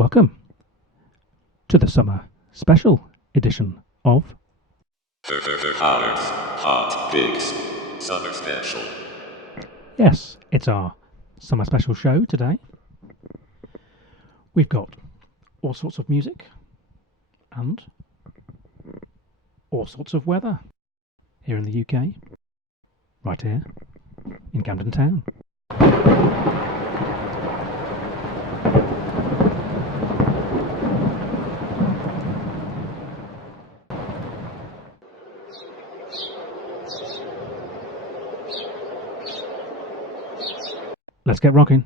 Welcome to the summer special edition of Hotpicks Summer Special. Yes, it's our summer special show today. We've got all sorts of music and all sorts of weather here in the UK, right here in Camden town. Let's get rocking.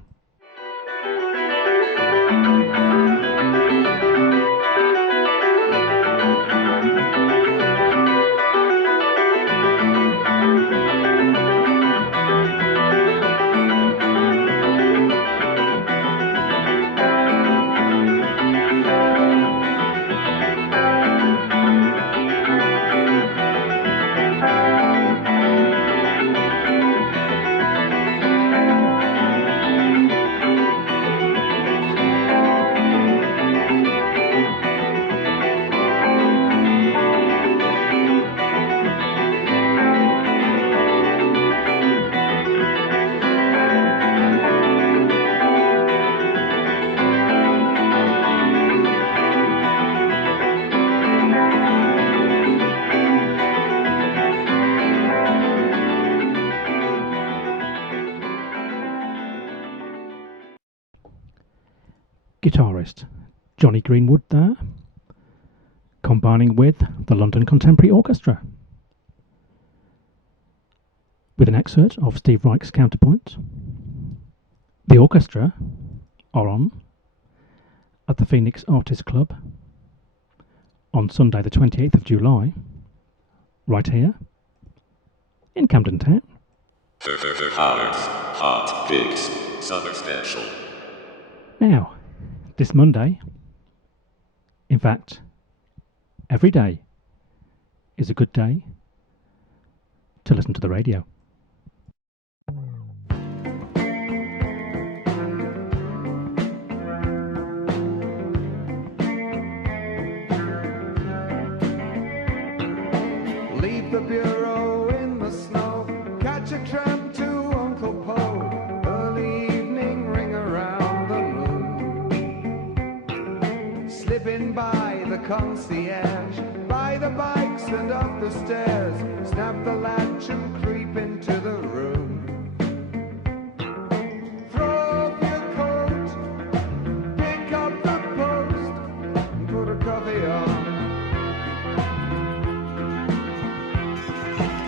Guitarist Jonny Greenwood there, combining with the London Contemporary Orchestra, with an excerpt of Steve Reichs' Counterpoint. The orchestra are on at the Phoenix Artists Club on Sunday the 28th of July, right here in Camden town. Hotpicks Summer Special. Now, this Monday, in fact, every day is a good day to listen to the radio. Leave the bureau in the snow, catch a tram to Uncle Poe, early evening ring around the moon. Slipping by the concierge, by the bikes and up the stairs, snap the latch and creep into the room. Throw off your coat, pick up the post, and put a coffee on.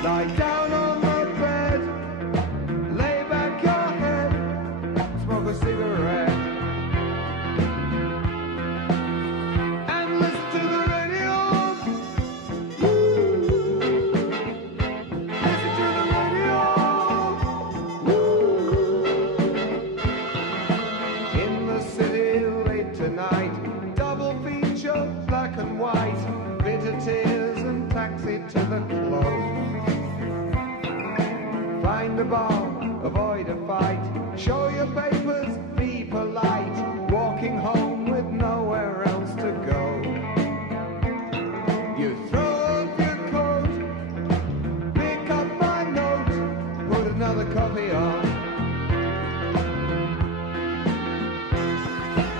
Lie down on the bed, lay back your head, smoke a cigarette, and listen to the radio. Listen to the radio. In the city late tonight, double feature, black and white, bitter tears and taxi to the club. Find a bar, avoid a fight, show your papers, be polite, walking home with nowhere else to go. You throw off your coat, pick up my note, put another copy on.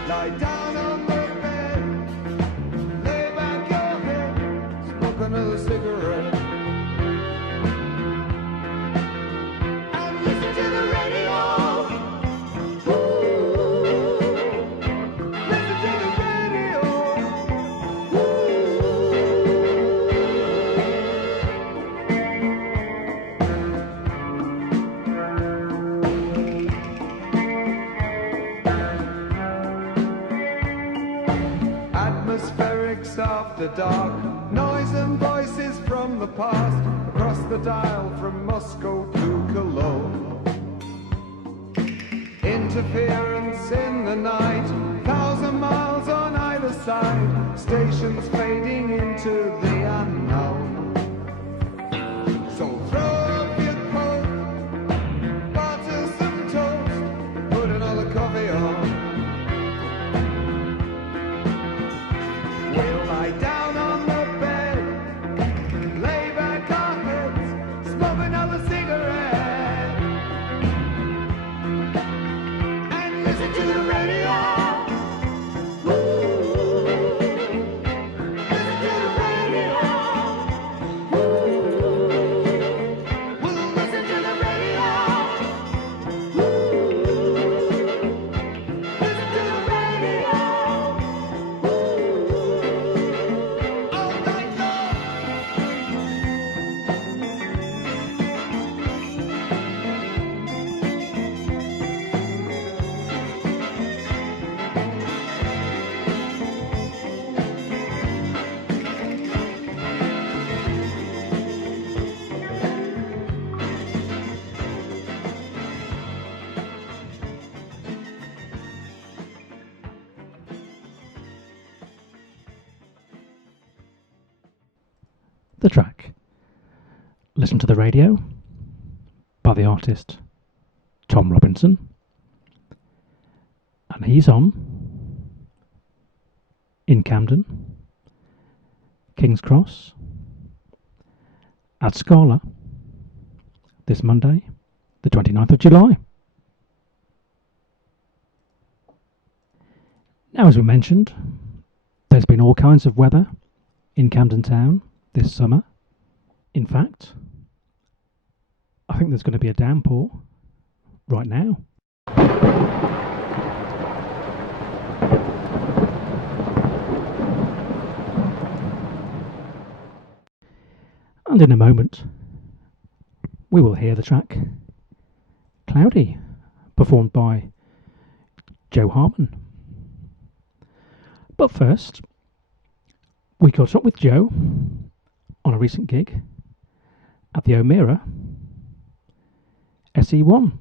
Lie down on the bed, lay back your head, smoke another cigarette. Atmospherics after dark, noise and voices from the past, across the dial from Moscow to Cologne. Interference in the night, 1,000 miles on either side, stations fading into the unknown. So throw off your coat, butter some toast, put another coffee on. The track, Listen to the Radio, by the artist Tom Robinson, and he's on in Camden, King's Cross, at Scala, this Monday, the 29th of July. Now, as we mentioned, there's been all kinds of weather in Camden Town this summer. In fact, I think there's going to be a downpour right now. And in a moment, we will hear the track Cloudy, performed by Joe Harman. But first, we caught up with Joe on a recent gig at the O'Meara SE1.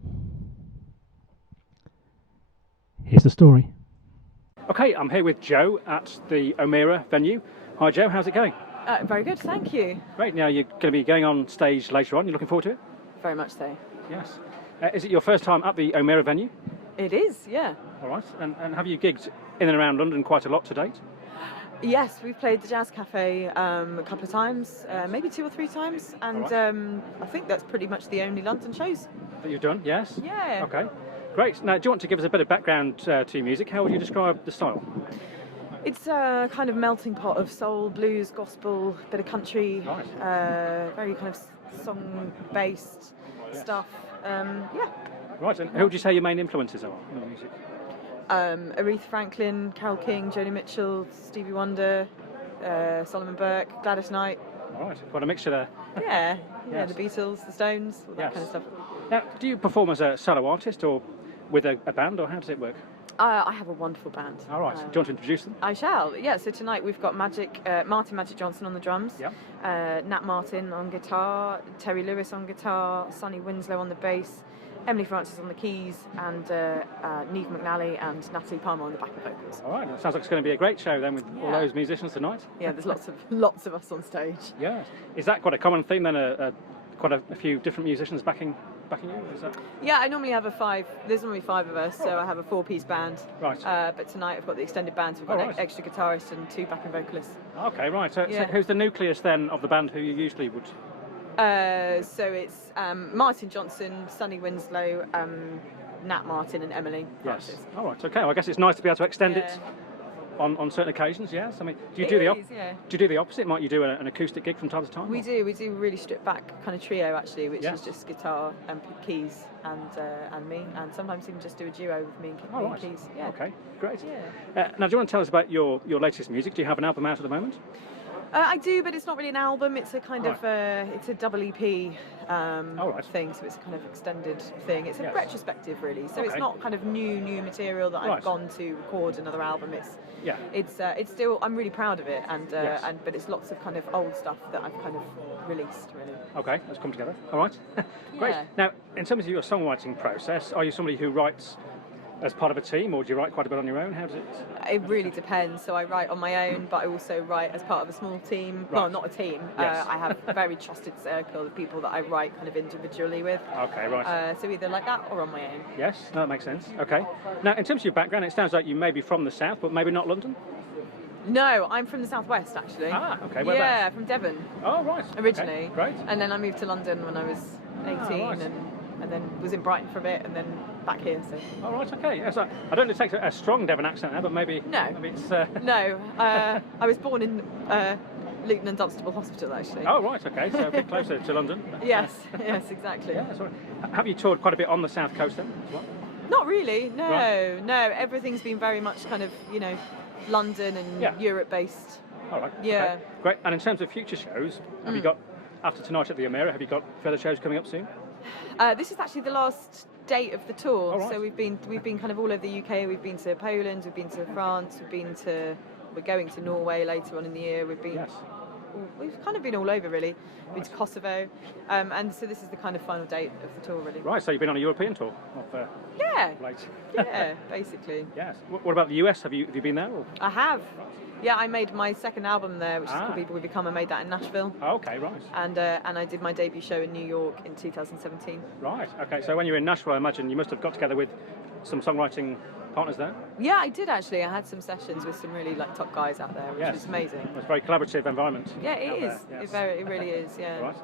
Here's the story. Okay, I'm here with Joe at the O'Meara venue. Hi Joe, how's it going? Very good, thank you. Great, now you're going to be going on stage later on. You're looking forward to it? Very much so. Yes. Is it your first time at the O'Meara venue? It is, yeah. All right, and have you gigged in and around London quite a lot to date? Yes, we've played the Jazz Cafe a couple of times, maybe 2 or 3 times, and right. I think that's pretty much the only London shows. That you've done, yes? Yeah. Okay, great. Now, do you want to give us a bit of background to your music? How would you describe the style? It's a kind of melting pot of soul, blues, gospel, bit of country, right. Very kind of song-based stuff. Yeah. Right, and who would you say your main influences are in your music? Aretha Franklin, Carole King, Joni Mitchell, Stevie Wonder, Solomon Burke, Gladys Knight. All right, quite a mixture there. Yeah, Yes. the Beatles, the Stones, all that Yes. kind of stuff. Now, do you perform as a solo artist or with a band, or how does it work? I have a wonderful band. All right, do you want to introduce them? I shall, yeah. So tonight we've got Martin Magic Johnson on the drums, Yep. Nat Martin on guitar, Terry Lewis on guitar, Sonny Winslow on the bass, Emily Francis on the keys, and Neve McNally and Natalie Palmer on the backing vocals. All right, that sounds like it's going to be a great show then with all Yeah. those musicians tonight. Yeah, there's lots of us on stage. Yeah. Is that quite a common theme then, quite a few different musicians backing you? Is that... Yeah, I normally have there's normally 5 of us, so I have a 4-piece band. Right. But tonight I've got the extended band, so we've got an right. extra guitarist and 2 backing vocalists. Okay, right. So Yeah. who's the nucleus then of the band who you usually would... So it's Martin Johnson, Sonny Winslow, Nat Martin and Emily Yes. Francis. All right, okay. Well, I guess it's nice to be able to extend it Yeah. on certain occasions, yes? I mean, do you It do the is, yeah. do you do the opposite? Might you do an acoustic gig from time to time? We or- do a really stripped back kind of trio actually, which Yes. is just guitar and keys and me, and sometimes even just do a duo with me and, Oh, me and right. keys. Yeah. Okay, great. Yeah. Now, do you want to tell us about your latest music? Do you have an album out at the moment? I do, but it's not really an album. It's a kind of it's a double EP right. thing, so it's a kind of extended thing. It's a Yes. retrospective, really. So it's Okay. not kind of new material that Right. I've gone to record another album. Yeah. It's still. I'm really proud of it, Yes. but it's lots of kind of old stuff that I've kind of released, really. Okay, let's come together. All right. Great. Yeah. Now, in terms of your songwriting process, are you somebody who writes as part of a team, or do you write quite a bit on your own? How does it... It really depends. So I write on my own, but I also write as part of a small team. Well, Right. not a team. Yes. I have a very trusted circle of people that I write kind of individually with. Okay, right. So either like that or on my own. Yes, no, that makes sense. Okay. Now, in terms of your background, it sounds like you may be from the south, but maybe not London? No, I'm from the southwest actually. Ah, okay. Yeah, Whereabouts? from Devon Oh, right. originally. Okay, great. And then I moved to London when I was 18 right. and then was in Brighton for a bit and then back here. So All right, okay. Yes, I don't detect a strong Devon accent there, but maybe... No. Maybe it's... no, I was born in Luton and Dunstable Hospital actually. Oh, right, okay. So a bit closer to London. Yes, yes, exactly. Yeah, sorry. Have you toured quite a bit on the south coast then as well? Not really, no, Right. no. Everything's been very much kind of, London and Yeah. Europe based. All right. Yeah. Okay. Great. And in terms of future shows, have you got, after tonight at the O'Meara, have you got further shows coming up soon? This is actually the last date of the tour. Oh, right. So we've been kind of all over the UK. We've been to Poland, we've been to France, we're going to Norway later on in the year. We've been Yes. we've kind of been all over really. Been to Kosovo, and so this is the kind of final date of the tour really. Right, so you've been on a European tour of Yeah. late. Yeah, basically. Yes. What about the US? Have you been there? Or? I have. Yeah, I made my second album there, which is called People We Become. I made that in Nashville. Oh, okay, right. And I did my debut show in New York in 2017. Right. Okay. So when you were in Nashville, I imagine you must have got together with some songwriting partners there. Yeah, I did actually. I had some sessions with some really like top guys out there, which was amazing. It's a very collaborative environment. Yeah, it is. Yes. It really is. Yeah. Right.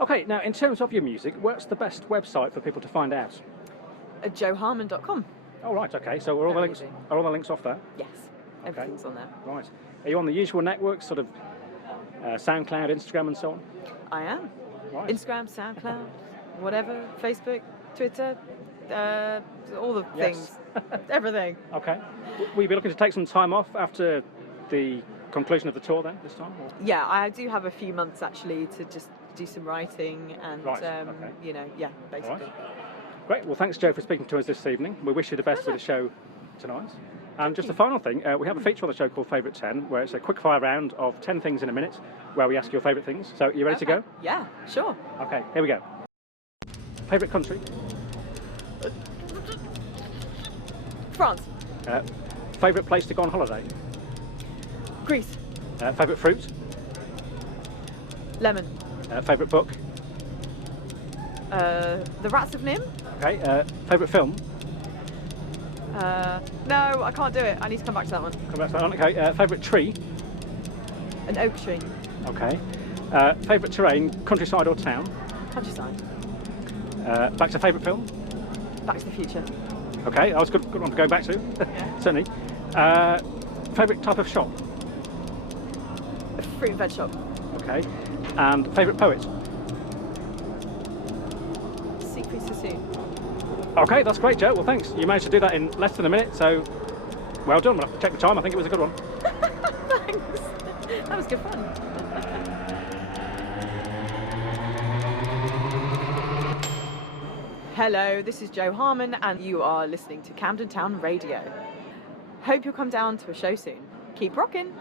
Okay. Now, in terms of your music, what's the best website for people to find out? joeharman.com. Oh, right. Okay. So are all the links off there? Yes. Everything's on there. Right. Are you on the usual networks, sort of SoundCloud, Instagram, and so on? I am. Right. Instagram, SoundCloud, whatever, Facebook, Twitter, all the things, everything. Okay. Will you be looking to take some time off after the conclusion of the tour then, this time? Or? Yeah, I do have a few months actually to just do some writing and, you know, yeah, basically. Right. Great. Well, thanks, Joe, for speaking to us this evening. We wish you the best with the show tonight. And just a final thing, we have a feature on the show called Favourite 10, where it's a quick fire round of 10 things in a minute, where we ask your favourite things. So, are you ready to go? Yeah, sure. Okay, here we go. Favourite country? France. Favourite place to go on holiday? Greece. Favourite fruit? Lemon. Favourite book? The Rats of Nim. Okay. Favourite film? No, I can't do it. I need to come back to that one. Come back to that one. Okay. Favourite tree? An oak tree. Okay. Favourite terrain, countryside or town? Countryside. Back to favourite film? Back to the Future. Okay, that was a good one to go back to. Yeah. Certainly. Favourite type of shop? A fruit and veg shop. Okay. And favourite poet? Siegfried Sassoon. Okay, that's great, Joe. Well, thanks. You managed to do that in less than a minute, so well done. We'll have to check the time. I think it was a good one. Thanks. That was good fun. Hello, this is Joe Harman, and you are listening to Camden Town Radio. Hope you'll come down to a show soon. Keep rocking.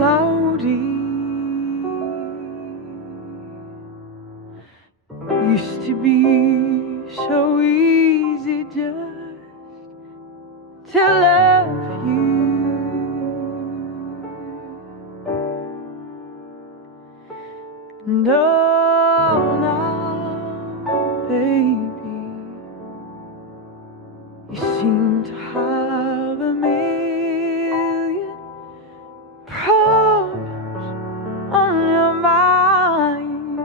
Cloudy used to be so easy just to love you, and oh now, baby, you seem to have a million problems on your mind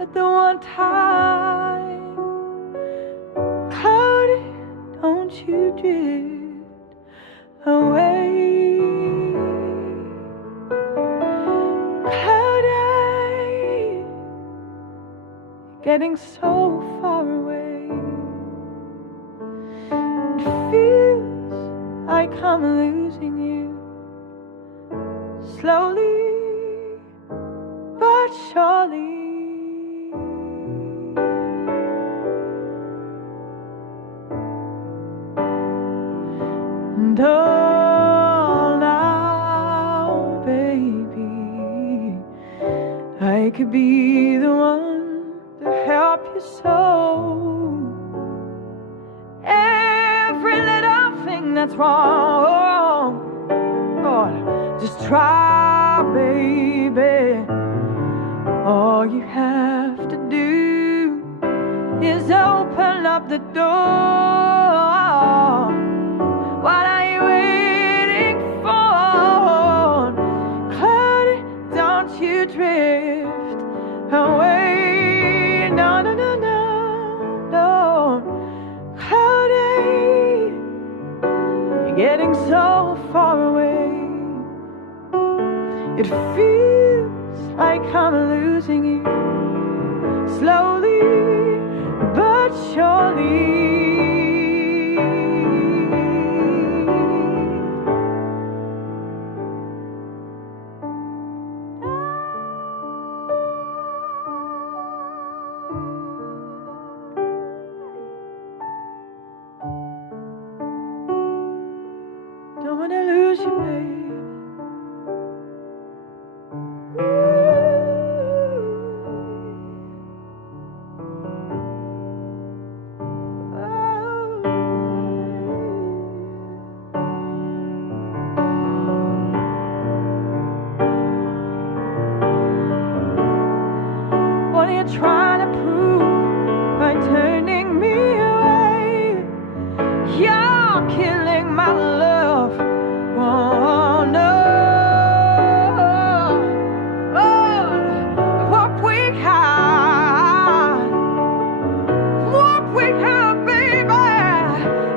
at the one time. Cloudy, don't you drift away. Cloudy, getting so far away. It feels like I'm losing you. Slowly but surely. And oh now, baby, I could be the one to help you so. Every little thing that's wrong, just try, baby. All you have to do is open up the door. What are you waiting for? Cloudy, don't you drift away. No, no, no, no, no. Cloudy, you're getting so far away. It feels like I'm losing you, slowly but surely. Don't wanna lose you, babe. What are you trying to prove by turning me away? You're killing my love. Oh no. Oh, what we had, baby,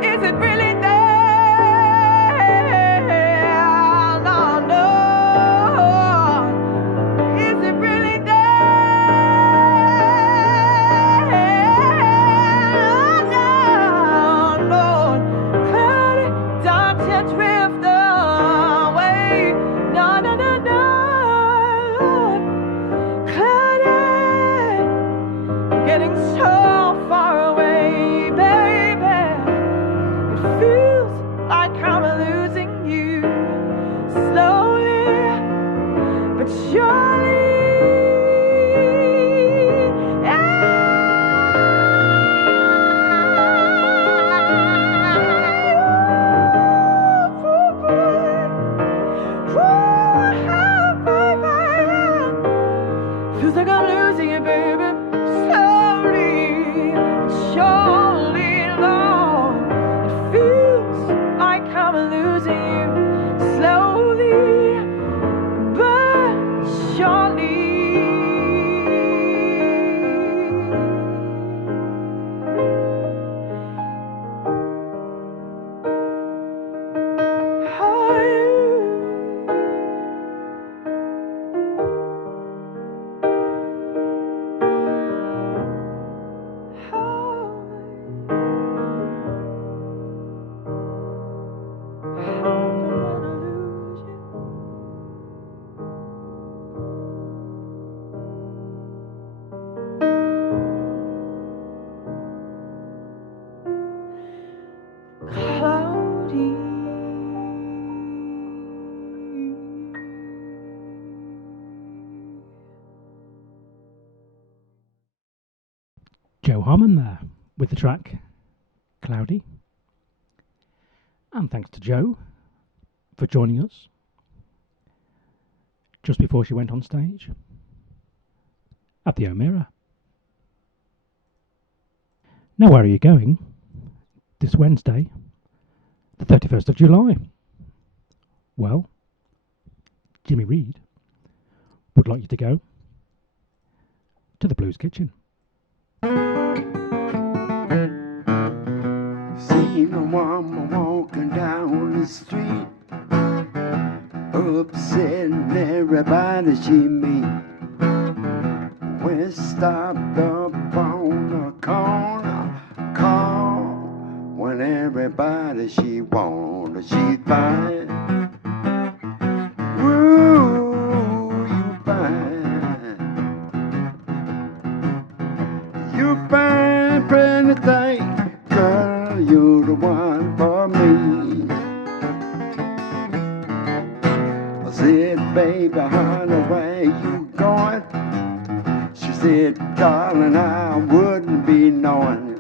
is it really there? No, no. Is it really there? No, no. Cloudy, don't you drift away. No, no, no, no. Cloudy, getting so far away, baby. It feels like I'm losing you, slowly but surely. Feels like I'm losing you, baby, slowly but surely. Lord, it feels like I'm losing you, slowly but surely. Cloudy. Joe Harman there with the track Cloudy. And thanks to Jo for joining us just before she went on stage at the O'Meara. Now, where are you going this Wednesday, the 31st of July? Well, Jimmy Reed would like you to go to the Blues Kitchen. Seen a woman walking down the street, upsetting everybody she meet. When stopped up on the corner, call when everybody she wanted, she's fine. Woo, you fine. You fine, pretty thing, girl, you're the one for me. I said, baby, honey, where you going? She said, darling, I wouldn't be knowing.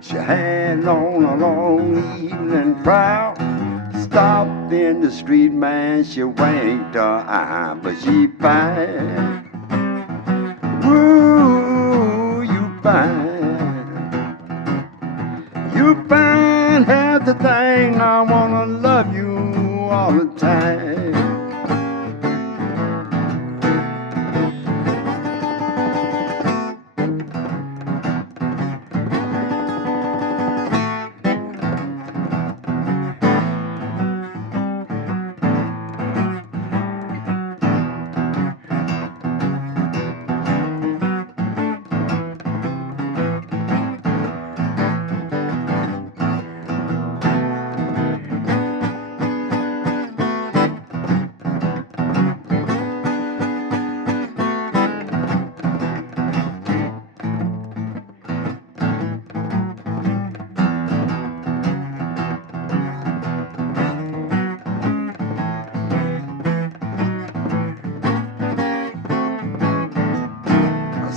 She had on a long evening frock, stopped in the street, man, she winked her eye, but she fine. Woo, you fine. You fine, have the thing, I wanna love you all the time.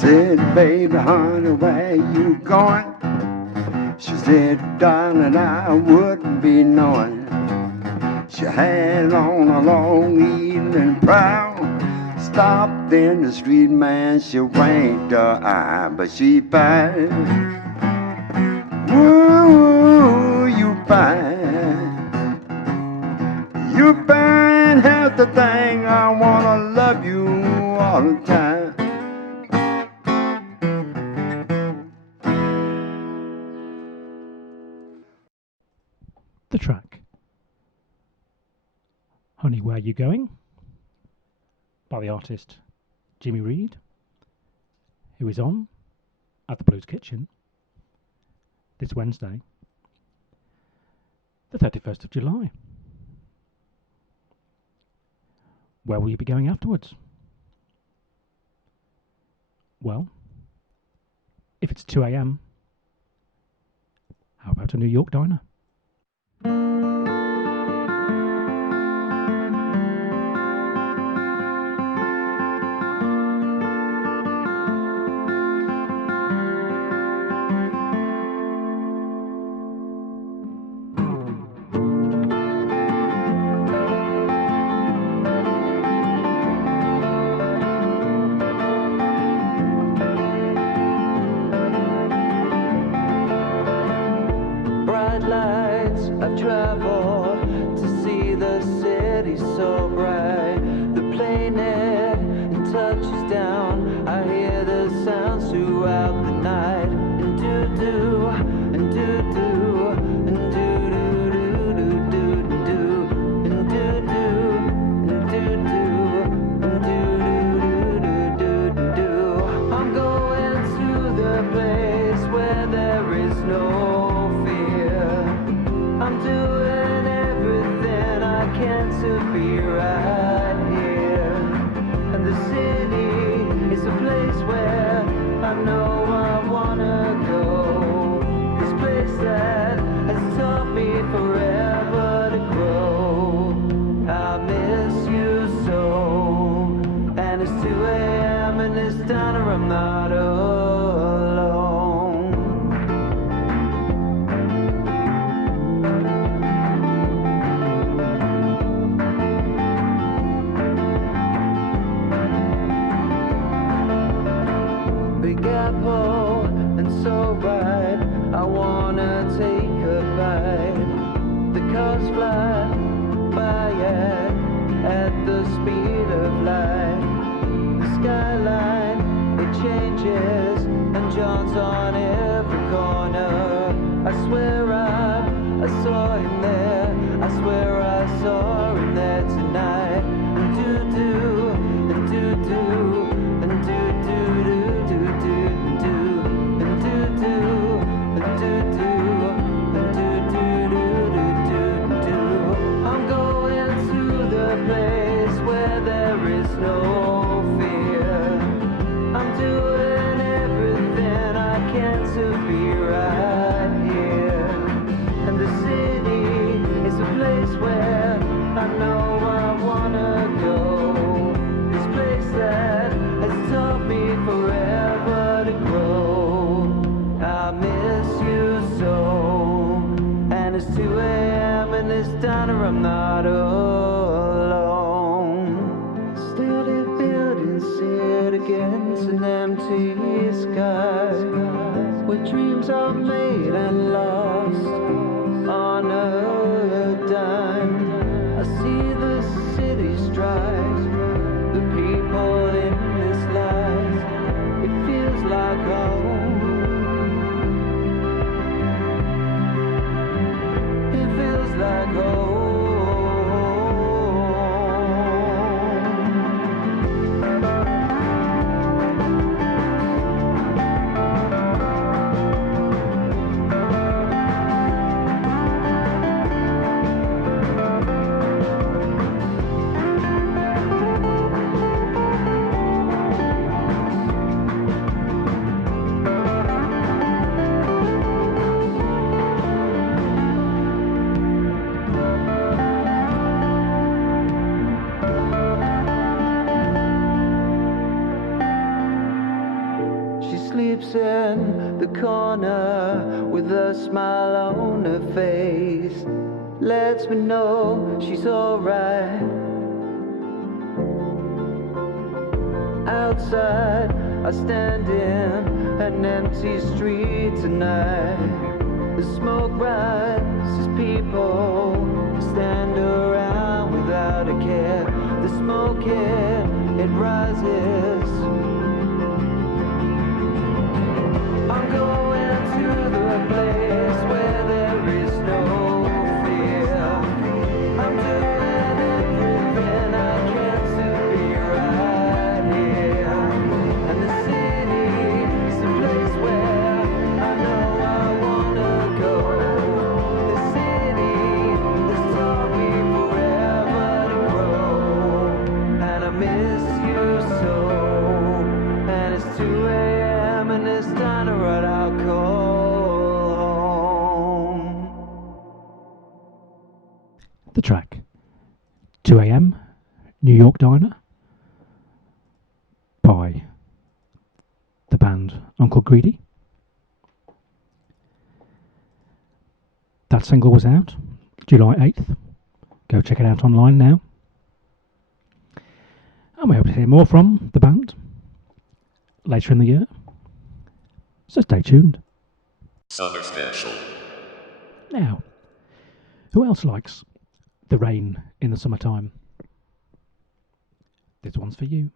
said, baby, honey, where you going? She said, darling, I wouldn't be knowing. She had on a long evening brown. Stopped in the street, man, she winked her eye, but she fine. Woo, you fine. You fine, half the thing. I wanna love you all the time. The track Honey, Where You Going? By the artist Jimmy Reed, who is on at the Blues Kitchen this Wednesday, the 31st of July. Where will you be going afterwards? Well, if it's 2 a.m, how about a New York diner? I've traveled to see the city so bright. The plane it touches down. I hear the sounds throughout the night. And do-do, and do-do, and do-do-do-do-do, and do-do, and do-do, and do-do-do-do-do. I'm going to the place where there is no I'm doing everything I can to be right here. And the city is a place where I know I wanna go. This place that has taught me forever to grow. I miss you so. And it's 2 a.m. in this diner, I'm not alone. Apple and so bright, I wanna take a bite. The cars fly by at the speed of light. The skyline, it changes and John's on every corner. I swear I saw him there. I swear I saw him there tonight. And do-do, and do-do, and do-do-do. I'm going to the place where there is no fear. I'm doing everything I can to be right here. And the city is a place where I know I wanna go. This place that has taught me forever to grow. I miss you so. And it's 2 a.m. in this diner, I'm not alone. Steady buildings sit against an empty sky, where dreams are made and lost on a dime. I see the city strive, the people in this life. It feels like home. It feels like home. sleeps in the corner with a smile on her face. Lets me know she's alright. Outside, I stand in an empty street tonight. The smoke rises, people stand around without a care. The smoke it rises. I'm going to the place where there is no fear. I'm doing everything I can to be right here. And the city is a place where I know I wanna go. The city has taught me forever to grow. And I miss you so. And it's 2 a.m. and it's time to write our call home. The track 2 a.m. New York Diner by the band Uncle Greedy. That single was out July 8th. Go check it out online now. And we hope to hear more from the band later in the year. So stay tuned. Summer Special. Now, who else likes the rain in the summertime? This one's for you.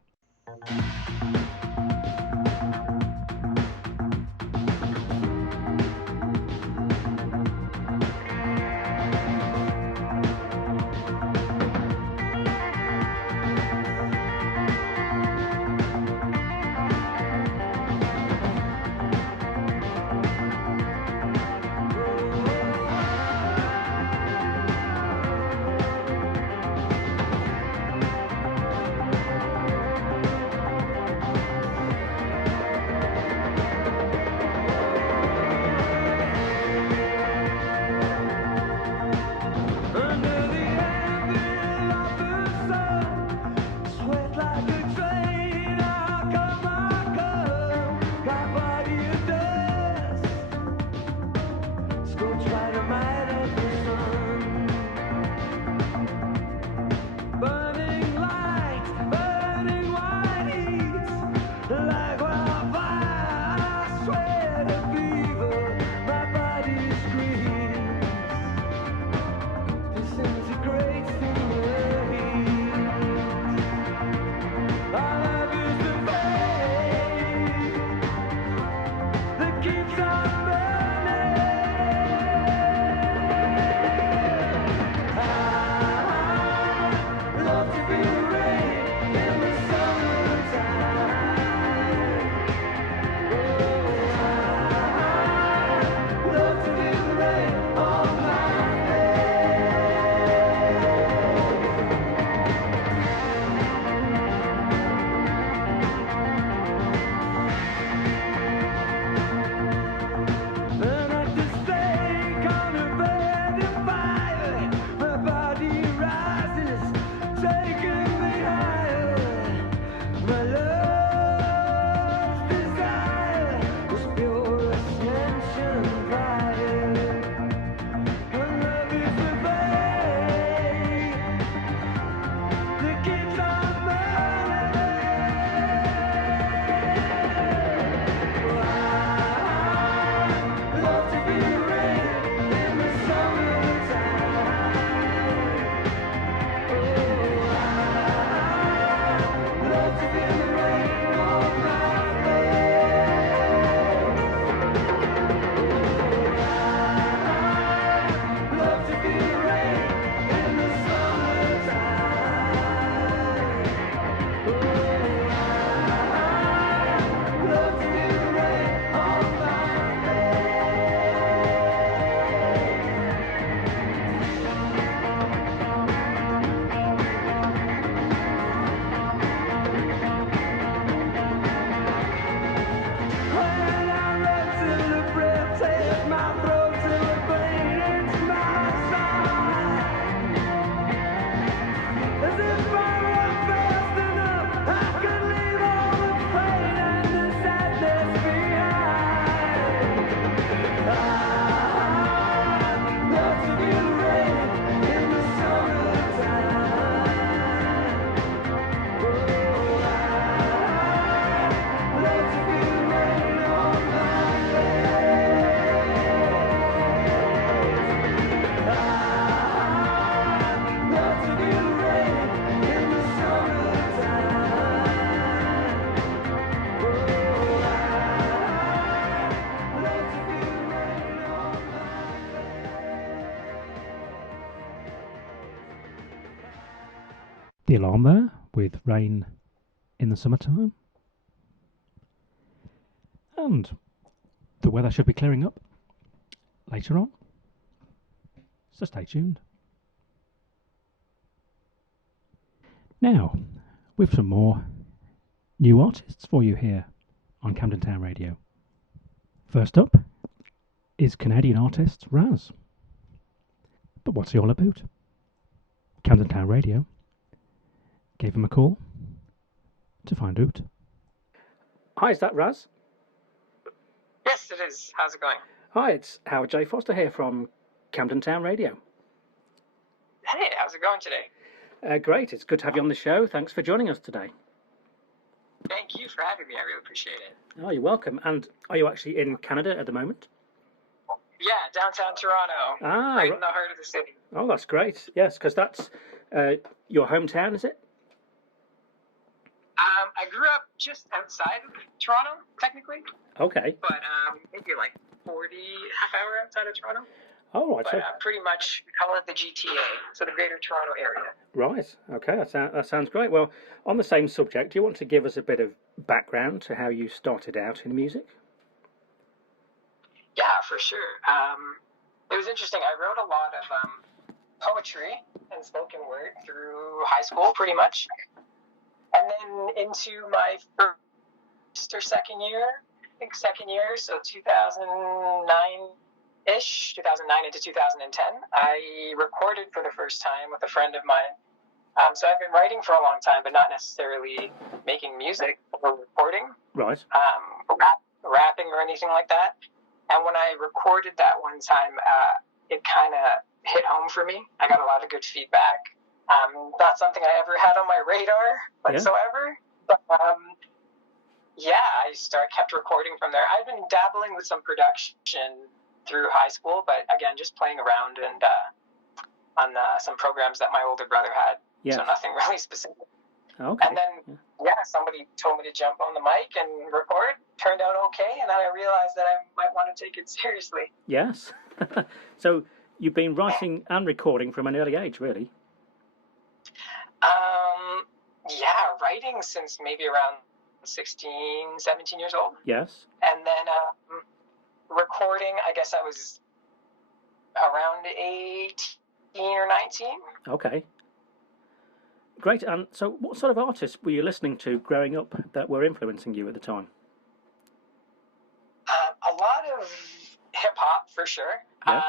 the alarm there with rain in the summertime. And the weather should be clearing up later on. So stay tuned. Now, with some more new artists for you here on Camden Town Radio. First up is Canadian artist Raz. But what's he all about? Camden Town Radio gave him a call to find out. Hi, is that Raz? Yes, it is. How's it going? Hi, it's Howard J. Foster here from Camden Town Radio. Hey, how's it going today? Great, it's good to have you on the show. Thanks for joining us today. Thank you for having me. I really appreciate it. Oh, you're welcome. And are you actually in Canada at the moment? Yeah, downtown Toronto. Right in the heart of the city. Oh, that's great. Yes, because that's your hometown, is it? I grew up just outside of Toronto, technically. Okay. But maybe like half hour outside of Toronto. Oh, right. But pretty much we call it the GTA, so the Greater Toronto Area. Right. Okay, that sounds great. Well, on the same subject, do you want to give us a bit of background to how you started out in music? Yeah, for sure. It was interesting. I wrote a lot of poetry and spoken word through high school, pretty much. And then into my first or second year, so 2009-ish, 2009 into 2010, I recorded for the first time with a friend of mine. So I've been writing for a long time, but not necessarily making music or recording. Right. Rapping or anything like that. And when I recorded that one time, it kind of hit home for me. I got a lot of good feedback. Not something I ever had on my radar whatsoever. Yeah. But I kept recording from there. I've been dabbling with some production through high school, but again, just playing around and on some programs that my older brother had. Yes. So nothing really specific. Okay. And then, somebody told me to jump on the mic and record. Turned out okay, and then I realized that I might want to take it seriously. Yes. So you've been writing and recording from an early age, really? Writing since maybe around 16, 17 years old. Yes. And then recording, I guess I was around 18 or 19. Okay. Great. And so what sort of artists were you listening to growing up that were influencing you at the time? A lot of hip-hop, for sure. Yeah.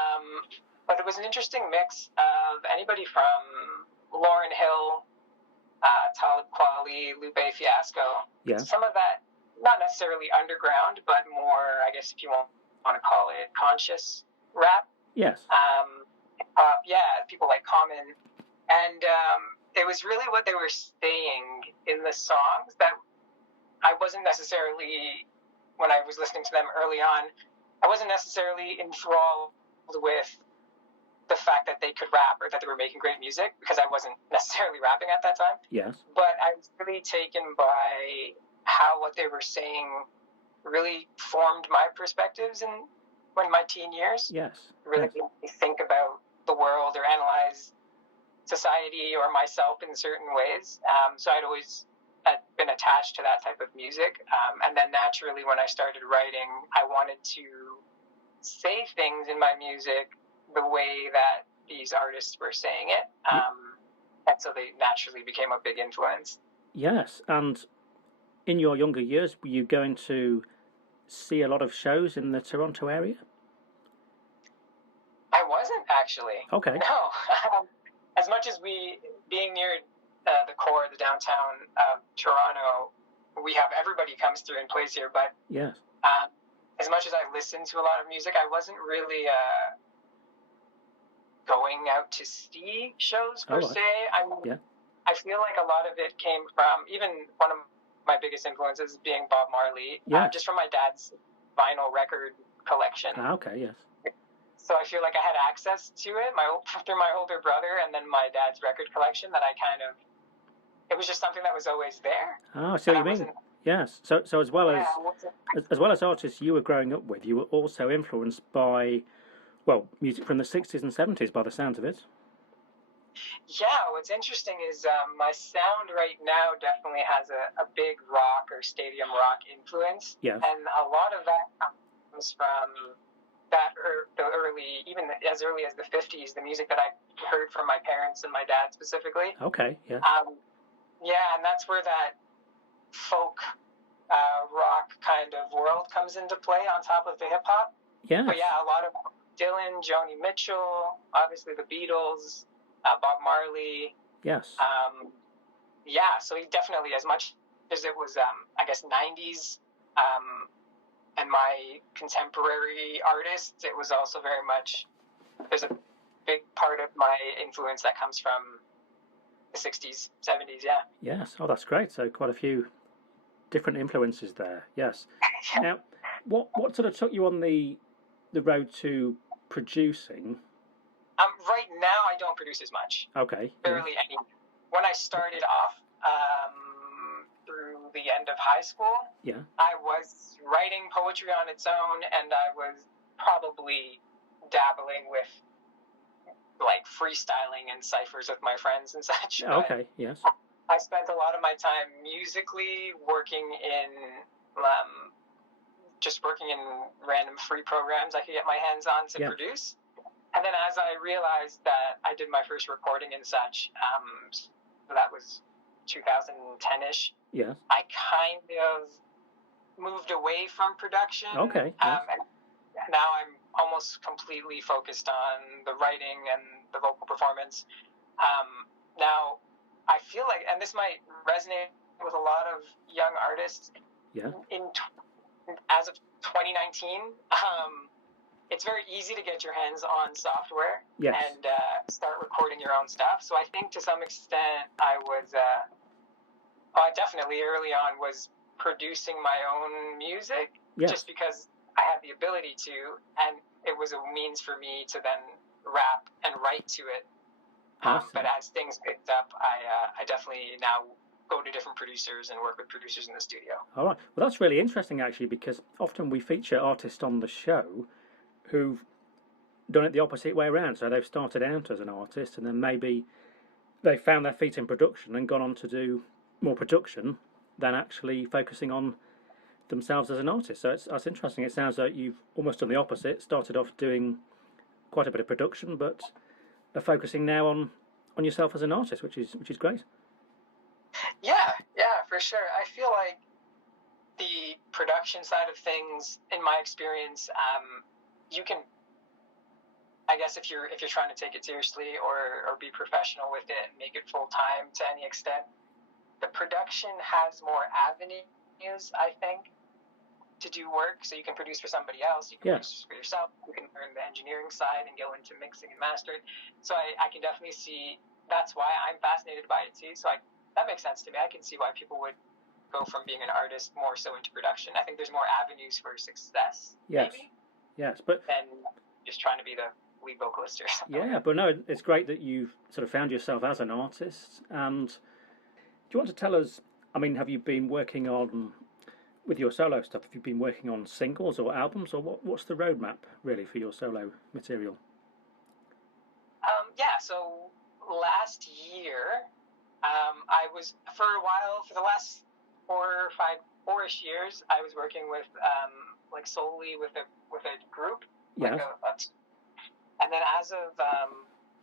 But it was an interesting mix of anybody from Lauryn Hill, Talib Kweli, Lupe Fiasco. Yeah. Some of that, not necessarily underground, but more, I guess if you want to call it conscious rap. Yes. People like Common. And it was really what they were saying in the songs that I wasn't necessarily, when I was listening to them early on, I wasn't necessarily enthralled with the fact that they could rap or that they were making great music, because I wasn't necessarily rapping at that time. Yes. But I was really taken by how what they were saying really formed my perspectives in my teen years. Yes. Really made me think about the world or analyze society or myself in certain ways. So I'd always been attached to that type of music. And then naturally, when I started writing, I wanted to say things in my music the way that these artists were saying it. And so they naturally became a big influence. Yes. And in your younger years, were you going to see a lot of shows in the Toronto area? I wasn't, actually. Okay. No. As much as being near the core of the downtown of Toronto, we have everybody comes through and plays here, but yes. As much as I listened to a lot of music, I wasn't really going out to see shows per se. I feel like a lot of it came from, even one of my biggest influences being Bob Marley, just from my dad's vinyl record collection. Okay, yes. So I feel like I had access to it through my older brother and then my dad's record collection, that I it was just something that was always there. Oh, I see what you mean. Yes. So as well as artists you were growing up with, you were also influenced by, music from the 60s and 70s by the sounds of it. Yeah, what's interesting is my sound right now definitely has a big rock or stadium rock influence. Yes. And a lot of that comes from the early, even as early as the 50s, the music that I heard from my parents and my dad specifically. Okay, yeah. Yeah, and that's where that folk rock kind of world comes into play on top of the hip hop. Yes. But yeah, a lot of Dylan, Joni Mitchell, obviously the Beatles, Bob Marley. Yes. Yeah, so he definitely, as much as it was, I guess, 90s, and my contemporary artists, it was also very much, there's a big part of my influence that comes from the 60s, 70s, yeah. Yes. Oh, that's great. So quite a few different influences there. Yes. Yeah. Now, what sort of took you on the road to producing? Right now, I don't produce as much. Okay. Barely any. When I started off, through the end of high school, Yeah. I was writing poetry on its own, and I was probably dabbling with like freestyling and ciphers with my friends and such. But Okay. Yes. I spent a lot of my time musically working in just working in random free programs I could get my hands on to Yeah. produce. And then as I realized that I did my first recording and such, so that was 2010-ish, Yes. I kind of moved away from production. Okay, yes. And now I'm almost completely focused on the writing and the vocal performance. Now, I feel like, and this might resonate with a lot of young artists, Yeah. As of 2019, it's very easy to get your hands on software Yes. and start recording your own stuff. So I think to some extent I was, I definitely early on was producing my own music, Yes. just because I had the ability to, and it was a means for me to then rap and write to it. Awesome. But as things picked up, I definitely now go to different producers and work with producers in the studio. All right. Well, that's really interesting, actually, because often we feature artists on the show who've done it the opposite way around. So they've started out as an artist, and then maybe they found their feet in production and gone on to do more production than actually focusing on themselves as an artist. So that's interesting. It sounds like you've almost done the opposite. Started off doing quite a bit of production, but are focusing now on yourself as an artist, which is great. Yeah, for sure. I feel like the production side of things, in my experience, you can, I guess, if you're trying to take it seriously or be professional with it and make it full time to any extent, the production has more avenues, I think, to do work. So you can produce for somebody else, you can Yeah. produce for yourself, you can learn the engineering side and go into mixing and mastering. So I can definitely see, that's why I'm fascinated by it too. So that makes sense to me. I can see why people would go from being an artist more so into production. I think there's more avenues for success, Yes. maybe, Yes, but than just trying to be the lead vocalist or something. yeah, but no, it's great that you've sort of found yourself as an artist. And do you want to tell us, I mean, have you been working on, with your solo stuff, have you been working on singles or albums, or what's the roadmap really for your solo material? Yeah, so last year, I was, for a while, for the last 4-ish years, I was working with, like solely with a group. Yes. And then as of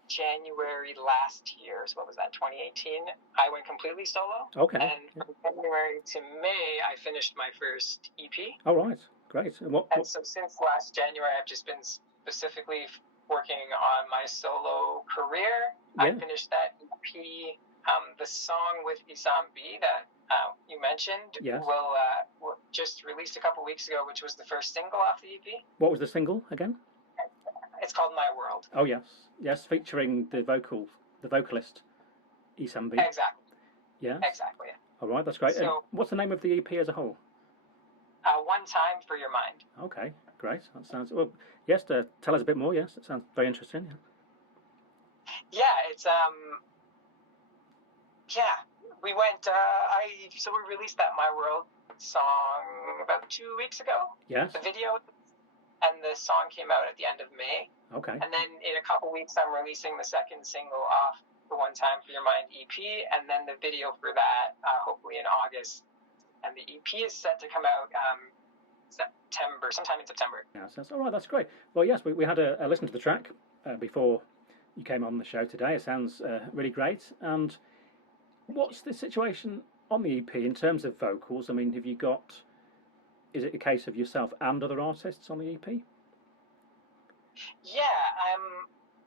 January last year, so what was that, 2018, I went completely solo. Okay. And from January to May, I finished my first EP. All right, great. And So since last January, I've just been specifically working on my solo career. Yeah. I finished that EP. The song with Isam B that you mentioned Yes. will just released a couple weeks ago, which was the first single off the EP. what was the single again? It's called My World. Oh yes, featuring the vocalist Isam B. Exactly. Yeah. Exactly. All right, that's great. And So- what's the name of the EP as a whole? One Time for Your Mind. Okay, great. That sounds well. Yes, tell us a bit more. Yes, that sounds very interesting. Yeah. Yeah, it's yeah. We went. So we released that My World song about 2 weeks ago. Yes. The video and the song came out at the end of May. Okay. And then in a couple weeks, I'm releasing the second single off the One Time for Your Mind EP, and then the video for that hopefully in August. And the EP is set to come out sometime in September. Yeah, so that's all right. That's great. Well, yes, we had a listen to the track before you came on the show today. It sounds really great. And what's the situation on the EP in terms of vocals? I mean, have you got? Is it a case of yourself and other artists on the EP? Yeah,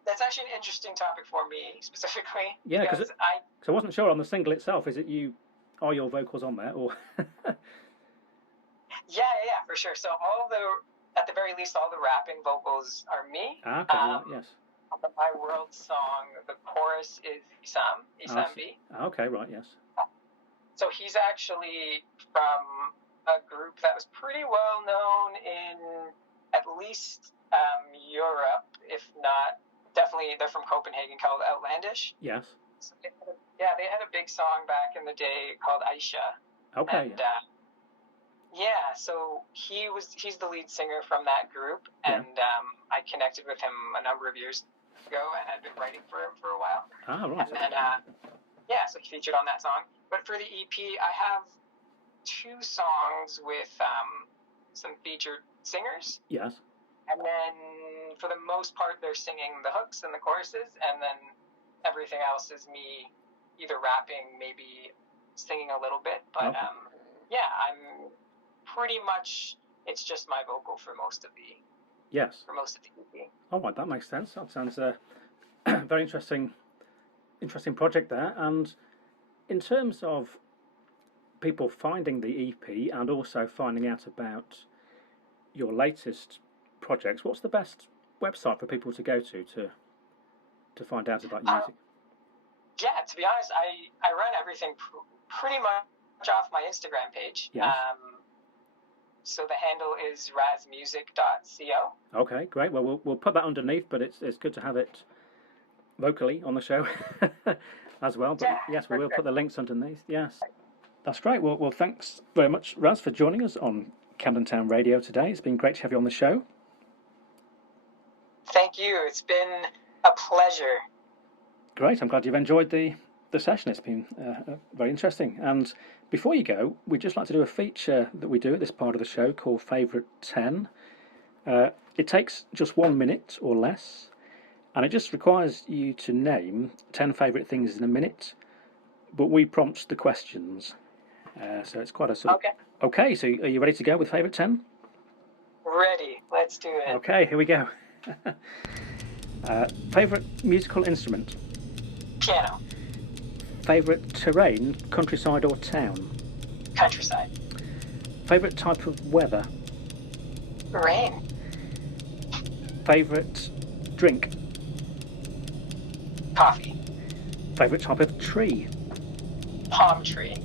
that's actually an interesting topic for me specifically. Yeah, because I wasn't sure on the single itself. Is it you? Are your vocals on there, or? Yeah, for sure. So at the very least, all the rapping vocals are me. Okay, yes. On the My World song, the chorus is Isam B. Okay, right, yes. So he's actually from a group that was pretty well known in at least Europe, if not, definitely they're from Copenhagen, called Outlandish. Yes. So they had a big song back in the day called Aisha. Okay. And, so he's the lead singer from that group, and I connected with him a number of years ago and had been writing for him for a while. Ah, right. And then, so he featured on that song. But for the EP, I have 2 songs with some featured singers. Yes. And then, for the most part, they're singing the hooks and the choruses, and then everything else is me either rapping, maybe singing a little bit. But, okay. I'm pretty much, it's just my vocal for most of the EP. All right, that makes sense. That sounds very interesting project there. And in terms of people finding the EP and also finding out about your latest projects, what's the best website for people to go to find out about your music? Yeah, to be honest, I run everything pretty much off my Instagram page. Yes. So the handle is razmusic.co. Okay, great. Well, we'll put that underneath, but it's good to have it vocally on the show as well. But yes, we will put the links underneath. Yes, that's great. Well, thanks very much, Raz, for joining us on Camden Town Radio today. It's been great to have you on the show. Thank you. It's been a pleasure. Great. I'm glad you've enjoyed the session. It's been very interesting. And before you go, we'd just like to do a feature that we do at this part of the show called Favourite 10. It takes just 1 minute or less, and it just requires you to name 10 favourite things in a minute, but we prompt the questions. So it's quite a sort of... Okay, so are you ready to go with Favourite 10? Ready. Let's do it. Okay, here we go. Favourite musical instrument? Piano. Favourite terrain, countryside or town? Countryside. Favourite type of weather? Rain. Favourite drink? Coffee. Favourite type of tree? Palm tree.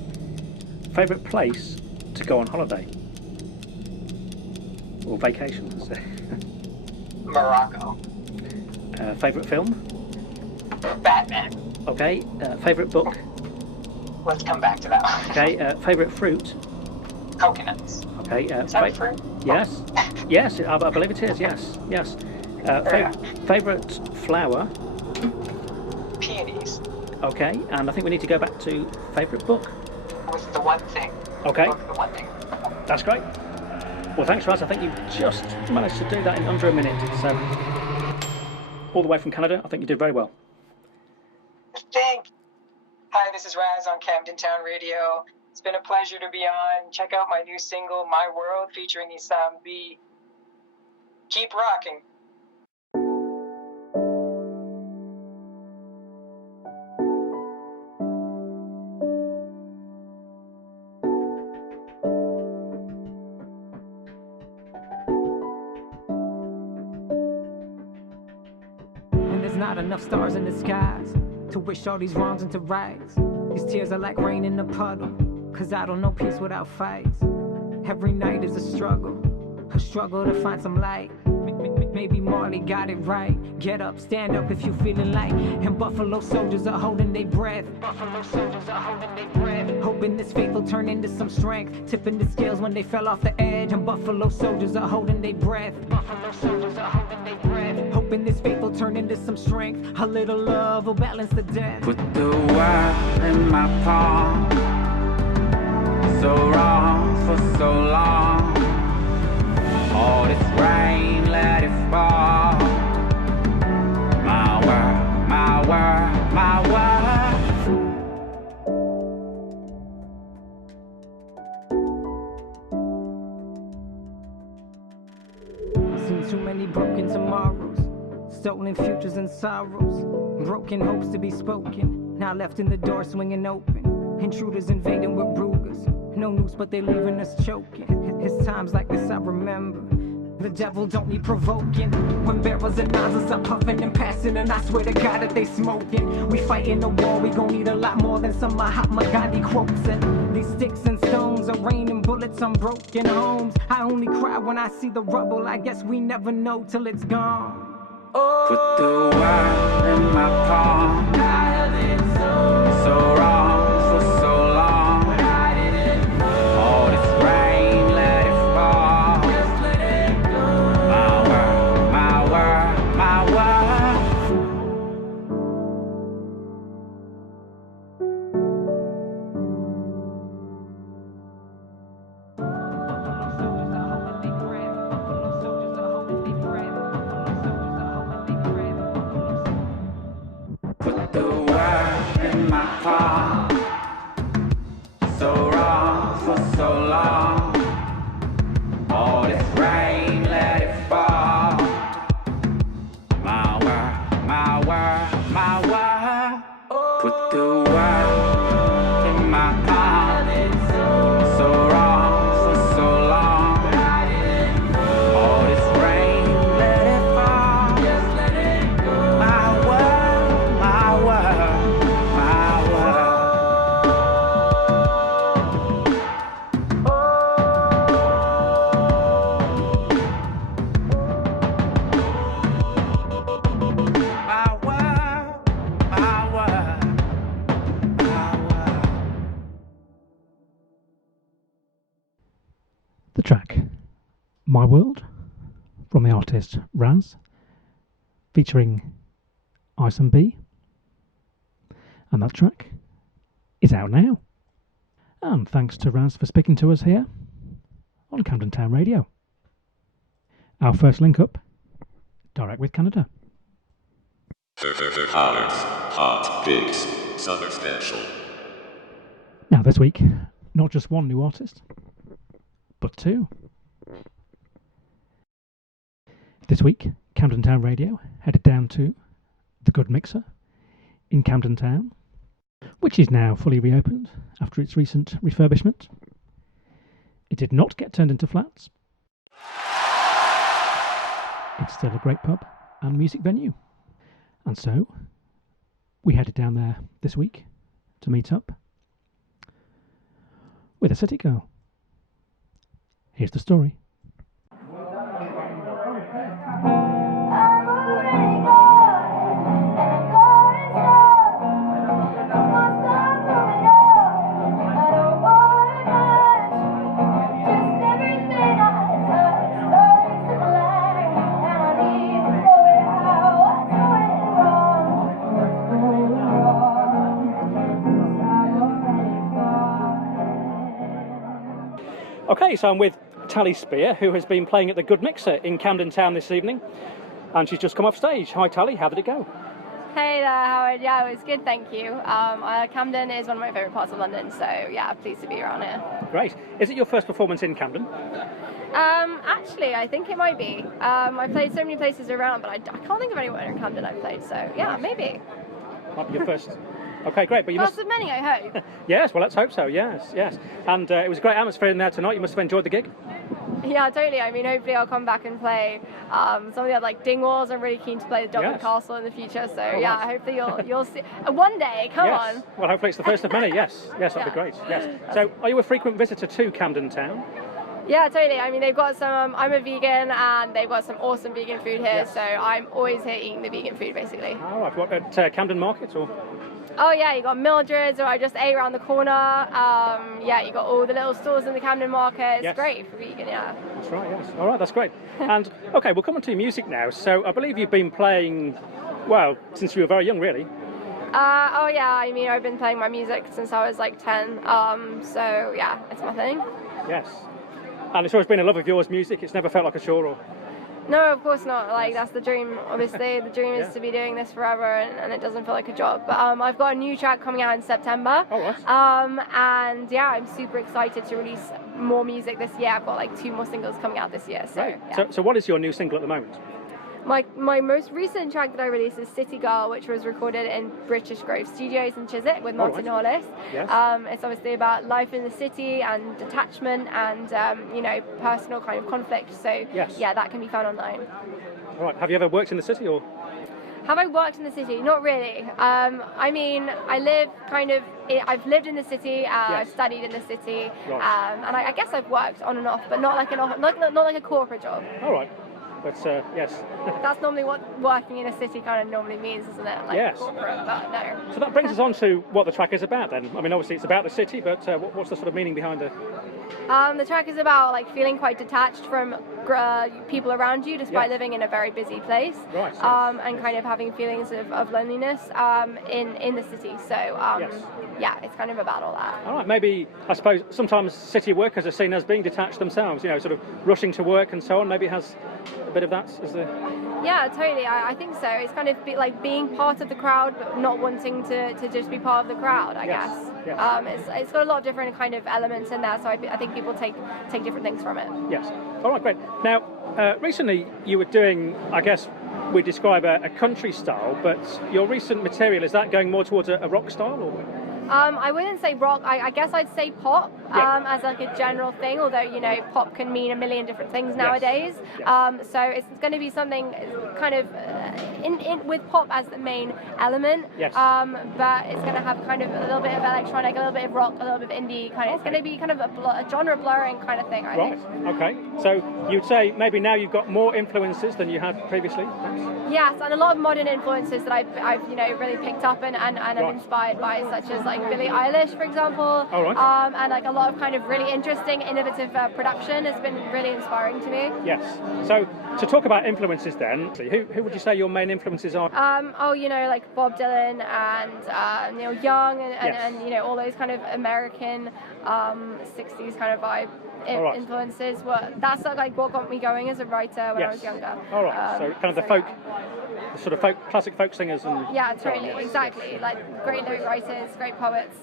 Favourite place to go on holiday? Or vacation, let's say. Morocco. Favourite film? Batman. Okay. Favourite book? Let's come back to that one. Okay. Favourite fruit? Coconuts. Okay. Is that a fruit? Yes. Yes, I believe it is. Yes. Yes. Favourite flower? Peonies. Okay. And I think we need to go back to favourite book. With The One Thing. Okay. Book, The One Thing. That's great. Well, thanks, Raz. I think you just managed to do that in under a minute. So, all the way from Canada, I think you did very well. Hi, this is Raz on Camden Town Radio. It's been a pleasure to be on. Check out my new single, My World, featuring Isam B. Keep rocking. And there's not enough stars in the skies to wish all these wrongs into rights. These tears are like rain in a puddle, cause I don't know peace without fights. Every night is a struggle to find some light. Maybe Marley got it right. Get up, stand up if you feeling like. And Buffalo soldiers are holding their breath. Buffalo soldiers are holding their breath. Hoping this faith will turn into some strength. Tipping the scales when they fell off the edge. And Buffalo soldiers are holding their breath. Buffalo soldiers are holding their breath. Hoping this faith will turn into some strength. A little love will balance the death. Put the world in my palm. So wrong for so long. All this rain, let it fall. My world, my world, my world. Seen too many broken tomorrows, stolen futures and sorrows, broken hopes to be spoken, now left in the door swinging open. Intruders invading with Rugers, no news but they leaving us choking. It's times like this I remember. The devil don't need provoking. When barrels and nozzles are puffing and passing, and I swear to God that they smoking. We fighting a war, we gon' need a lot more than some Mahatma Gandhi quotes. And these sticks and stones are raining bullets on broken homes. I only cry when I see the rubble. I guess we never know till it's gone. Put the world in my palm. So wrong for so long. All this rain, let it fall. My world, my world, my world. Put the world in my palm. So wrong for so long. All this rain, let it fall. My world, my world, my world. Put the world in my palm. So wrong for so long. All this rain, let it fall. My world, my world, my world. My world, my world, my world. The track My World from the artist Raz, featuring Isam B. And that track is out now. And thanks to Raz for speaking to us here on Camden Town Radio. Our first link up, direct with Canada. Hotpicks Summer Special. Now this week, not just one new artist, but two. This week, Camden Town Radio headed down to the Good Mixer in Camden Town, which is now fully reopened after its recent refurbishment. It did not get turned into flats. It's still a great pub and music venue. And so, we headed down there this week to meet up with a city girl. Here's the story. Okay, so I'm with Tally Spear, who has been playing at the Good Mixer in Camden Town this evening, and she's just come off stage. Hi Tally, how did it go? Hey there, Howard. Yeah, it was good, thank you. Camden is one of my favourite parts of London, so yeah, pleased to be around here. Great. Is it your first performance in Camden? Actually, I think it might be. I've played so many places around, but I can't think of anywhere in Camden I've played, so yeah, maybe. Might be your first. Okay, great. But you First must... of many, I hope. Yes, well, let's hope so. Yes, yes. And it was a great atmosphere in there tonight. You must have enjoyed the gig. Yeah, totally. I mean, hopefully I'll come back and play some of the other, like, Dingwalls. I'm really keen to play the Dublin Yes. Castle in the future, so Oh, yeah, nice. hopefully you'll see. One day, come Yes. on. Well, hopefully it's the first of many. Yes, yes, that'd be Yeah. great. Yes. So, are you a frequent visitor to Camden Town? Yeah, totally. I mean, they've got some. I'm a vegan, and they've got some awesome vegan food here. Yes. So I'm always here eating the vegan food, basically. All right. What at Camden Market or? Oh yeah, you got Mildred's, or I just ate around the corner. Yeah, you got all the little stores in the Camden Market. It's Yes. great for vegan. Yeah. That's right. Yes. All right. That's great. And okay, we'll come on to your music now. So I believe you've been playing, well, since you were very young, really. Oh yeah, I mean, I've been playing my music since I was like 10. So yeah, it's my thing. Yes. And it's always been a love of yours, music. It's never felt like a chore or. No, of course not. Like, that's the dream. Obviously, the dream is Yeah. to be doing this forever, and it doesn't feel like a job. But I've got a new track coming out in September. Oh, right. And yeah, I'm super excited to release more music this year. I've got like 2 more singles coming out this year. So, Right. yeah. So what is your new single at the moment? My most recent track that I released is City Girl, which was recorded in British Grove Studios in Chiswick with Martin Hollis. Yes. It's obviously about life in the city and detachment and, you know, personal kind of conflict. So, Yes. yeah, that can be found online. All right. Have you ever worked in the city or? Have I worked in the city? Not really. I mean, I've lived in the city. I've studied in the city, Right. and I guess I've worked on and off, but not like not like a corporate job. All right. But yes. That's normally what working in a city kind of normally means, isn't it? Like Yes. corporate, but no. So that brings us on to what the track is about then. I mean, obviously it's about the city, but what's the sort of meaning behind it? The track is about like feeling quite detached from people around you, despite Yes. living in a very busy place, Right, yes. and kind of having feelings of loneliness in the city. So Yes. yeah, it's kind of about all that. All right, maybe, I suppose, sometimes city workers are seen as being detached themselves, you know, sort of rushing to work and so on. Maybe it has a bit of that as the... Yeah, totally. I think so. It's kind of like being part of the crowd, but not wanting to just be part of the crowd, I Yes, guess. yes. It's got a lot of different kind of elements in there, so I think people take different things from it. Yes. All right, great. Now, recently you were doing, I guess, we describe a country style, but your recent material, is that going more towards a rock style? Or? I wouldn't say rock. I guess I'd say pop as like a general thing. Although you know, pop can mean a million different things nowadays. Yes. So it's going to be something kind of in with pop as the main element. Yes. But it's going to have kind of a little bit of electronic, a little bit of rock, a little bit of indie. Kind of. It's going to be kind of a genre blurring kind of thing. I think. Okay. So you'd say maybe now you've got more influences than you had previously? Yes, and a lot of modern influences that I've you know really picked up and am inspired by, such as like Billie Eilish, for example. Oh, right. And like a lot of kind of really interesting, innovative production has been really inspiring to me. Yes. So to talk about influences then, who would you say your main influences are? You know, like Bob Dylan and Neil Young and you know all those kind of American 60s kind of vibe influences. That's like what got me going as a writer when I was younger. All right. So kind of the folk, the sort of classic folk singers and. Yeah, totally, exactly. Like great lyric writers, great poets.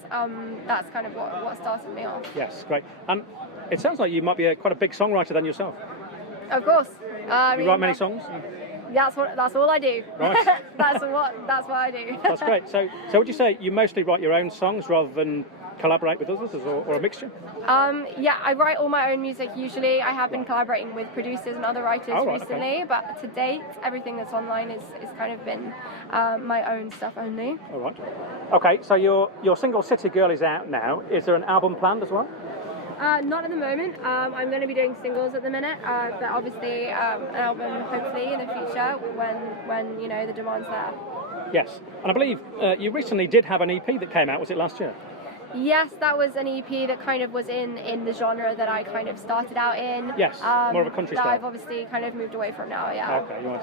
That's kind of what started me off. Yes, great. And it sounds like you might be quite a big songwriter then yourself. Of course. You write many songs? That's all I do. Right. that's what I do. That's great. So would you say you mostly write your own songs rather than collaborate with others, or a mixture? Yeah, I write all my own music usually. I have been collaborating with producers and other writers recently, but to date, everything that's online is kind of been my own stuff only. All right. Okay, so your single City Girl is out now. Is there an album planned as well? Not at the moment. I'm going to be doing singles at the minute, but obviously an album hopefully in the future when you know the demand's there. Yes, and I believe you recently did have an EP that came out. Was it last year? Yes, that was an EP that kind of was in the genre that I kind of started out in. Yes, more of a country that style. I've obviously kind of moved away from now. Yeah. Okay, you want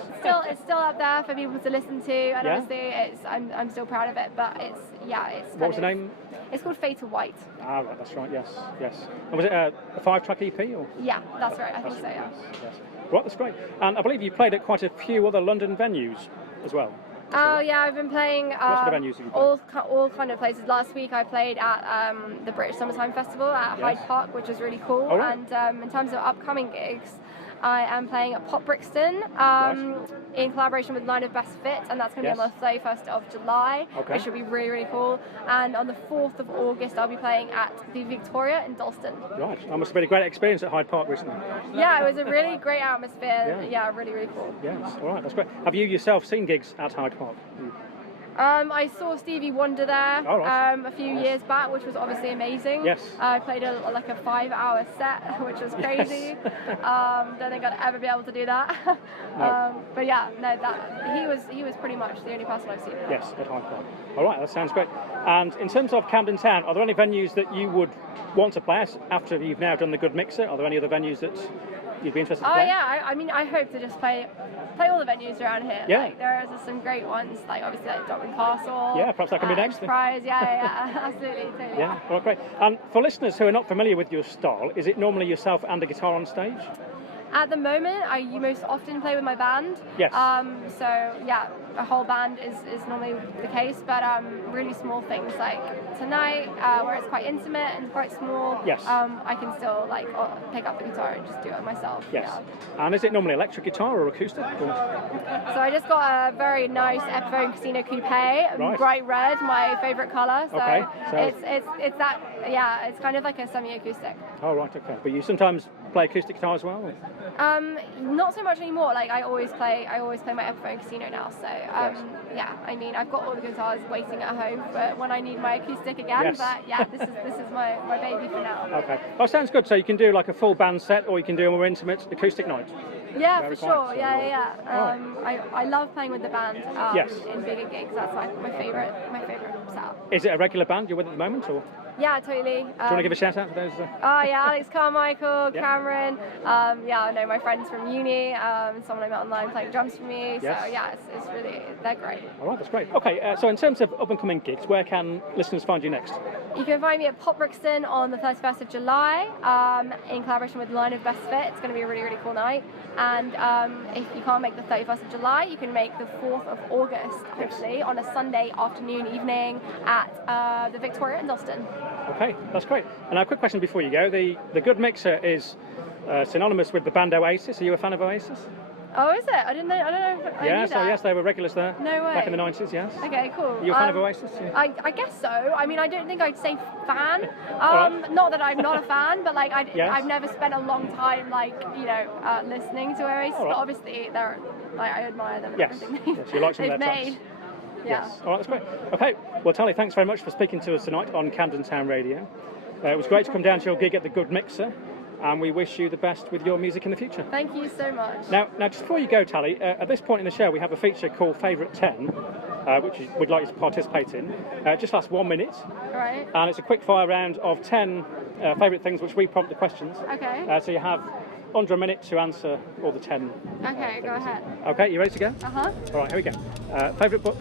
It's still up there for people to listen to, and obviously I'm still proud of it. But it's. What was the name? It's called Fade to White. Ah, right, that's right. Yes. And was it a 5-track EP or? Yeah, that's right. I think so. Yeah. Yes. Right, that's great. And I believe you played at quite a few other London venues as well. Oh yeah, I've been playing what sort of venues have you played? all kind of places. Last week I played at the British Summertime Festival at Hyde Park, which was really cool. Oh, right. And in terms of upcoming gigs, I am playing at Pop Brixton in collaboration with Line of Best Fit, and that's going to be on the 31st of July, which will be really, really cool. And on the 4th of August, I'll be playing at the Victoria in Dalston. Right, that must have been a great experience at Hyde Park recently. Yeah, it was a really great atmosphere. Yeah, really, really cool. Yes, all right, that's great. Have you yourself seen gigs at Hyde Park? I saw Stevie Wonder there Oh, right. a few years back, which was obviously amazing. Yes. I played like a 5-hour set, which was crazy. Don't think I'd ever be able to do that. No. But yeah, no, he was pretty much the only person I've seen. Yes, at Hyde Park. All right, that sounds great. And in terms of Camden Town, are there any venues that you would want to play at after you've now done the Good Mixer? Are there any other venues that you'd be interested to play? Oh yeah, I mean, I hope to just play all the venues around here. Yeah. Like, there are some great ones, like obviously like Dublin Castle. Yeah, perhaps that can be next. Enterprise, yeah, absolutely, totally. Yeah, well, great. And for listeners who are not familiar with your style, is it normally yourself and a guitar on stage? At the moment, you most often play with my band. Yes. So yeah, a whole band is normally the case, but really small things like tonight, where it's quite intimate and quite small. Yes. I can still like pick up the guitar and just do it myself. Yes. Yeah. And is it normally electric guitar or acoustic? Or? So I just got a very nice Epiphone Casino Coupe, bright red, my favourite colour. So, Okay, so it's that, yeah, it's kind of like a semi-acoustic. Oh right, okay. But you sometimes play acoustic guitar as well? Or? Not so much anymore. Like I always play my Epiphone Casino now. So yeah, I mean I've got all the guitars waiting at home for when I need my acoustic again. Yes. But yeah, this is my baby for now. Okay. Oh, sounds good. So you can do like a full band set, or you can do a more intimate acoustic night. Yeah, Very for quiet, sure. Yeah. I love playing with the band Yes. in bigger gigs. That's like my favorite setup. Is it a regular band you're with at the moment, or? Yeah, totally. Do you want to give a shout out to those? Oh yeah, Alex Carmichael, Yeah. Cameron. Yeah, I know my friends from uni. Someone I met online playing drums for me. Yes. So yeah, it's really, they're great. All right, that's great. Okay, so in terms of up and coming gigs, where can listeners find you next? You can find me at Pop Brixton on the 31st of July in collaboration with Line of Best Fit. It's going to be a really, really cool night. And if you can't make the 31st of July, you can make the 4th of August, hopefully, on a Sunday afternoon, evening at the Victoria in Dalston. Okay, that's great. And a quick question before you go. The Good Mixer is synonymous with the band Oasis. Are you a fan of Oasis? Oh, is it? I don't know. If I knew that. Yes, they were regulars there. No way. Back in the 90s, yes. Okay, cool. Are you a fan of Oasis? Yeah. I guess so. I mean, I don't think I'd say fan. Right. Not that I'm not a fan, but like Yes. I've never spent a long time listening to Oasis. All right. But obviously, they're like I admire them. And Yes. everything Yes, you like some of they've their tracks. made. Yeah. Yes. All right, that's great. Okay, well, Tally, thanks very much for speaking to us tonight on Camden Town Radio. It was great to come down to your gig at the Good Mixer, and we wish you the best with your music in the future. Thank you so much. Now, just before you go, Tally, at this point in the show, we have a feature called Favourite 10, which we'd like you to participate in. It just lasts 1 minute, All right. and it's a quick fire round of 10 favourite things which we prompt the questions. Okay. So you have under a minute to answer all the 10. Okay, go ahead. Okay, you ready to go? Uh-huh. All right, here we go. Favourite book?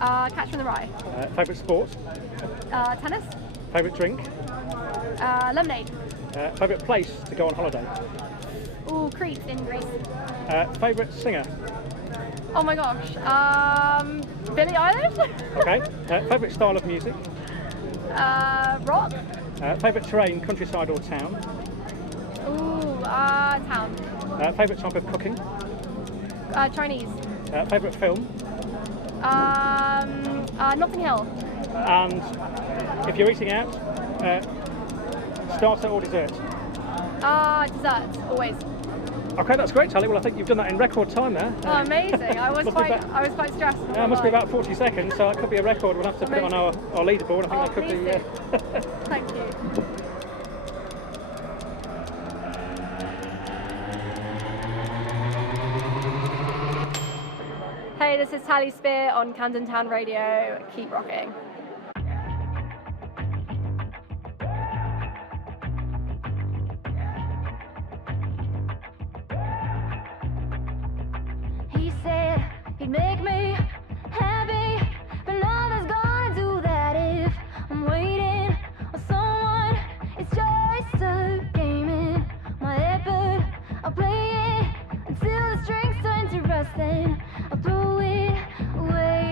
Catch from the Rye. Favourite sport? Tennis. Favourite drink? Lemonade. Favourite place to go on holiday? Ooh, Crete in Greece. Favourite singer? Oh my gosh. Billie Eilish. Okay. Favourite style of music? Rock. Favourite terrain, countryside or town? Ooh, town. Favourite type of cooking? Chinese. Favourite film? Notting Hill. And if you're eating out, starter or dessert? Dessert, always. Okay, that's great, Tally. Well, I think you've done that in record time there. Oh, amazing! I was quite stressed. Yeah, it must be about 40 seconds, so that could be a record. We'll have to put it on our leaderboard. I think that could please be. do. Thank you. Hey, this is Tally Spear on Camden Town Radio. Keep rocking. He said he'd make me happy, but nothing's gonna do that if I'm waiting on someone. It's just a game in my head, but I'll play it until the strings turn to rust, then I'll throw it away.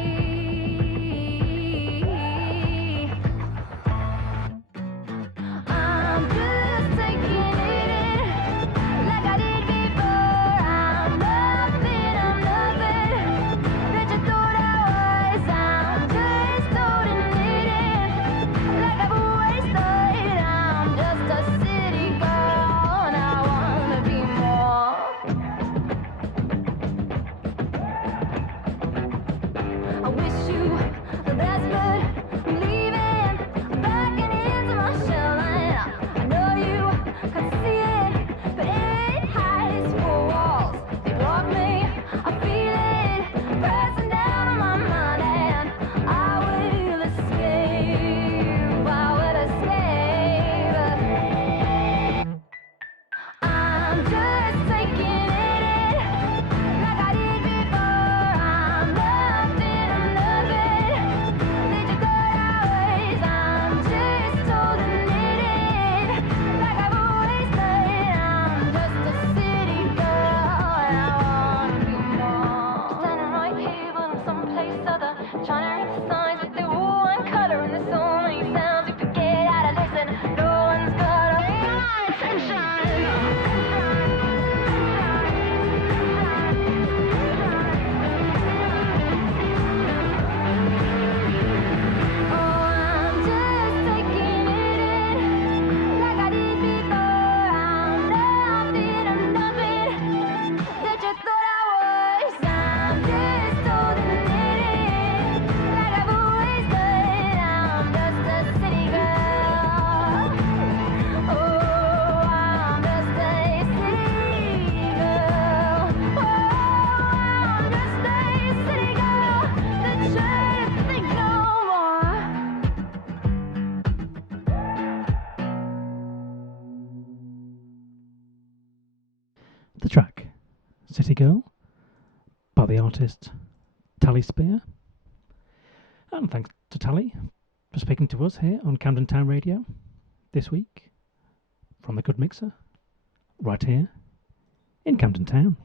track City Girl by the artist Tally Spear. And thanks to Tally for speaking to us here on Camden Town Radio this week from the Good Mixer right here in Camden Town.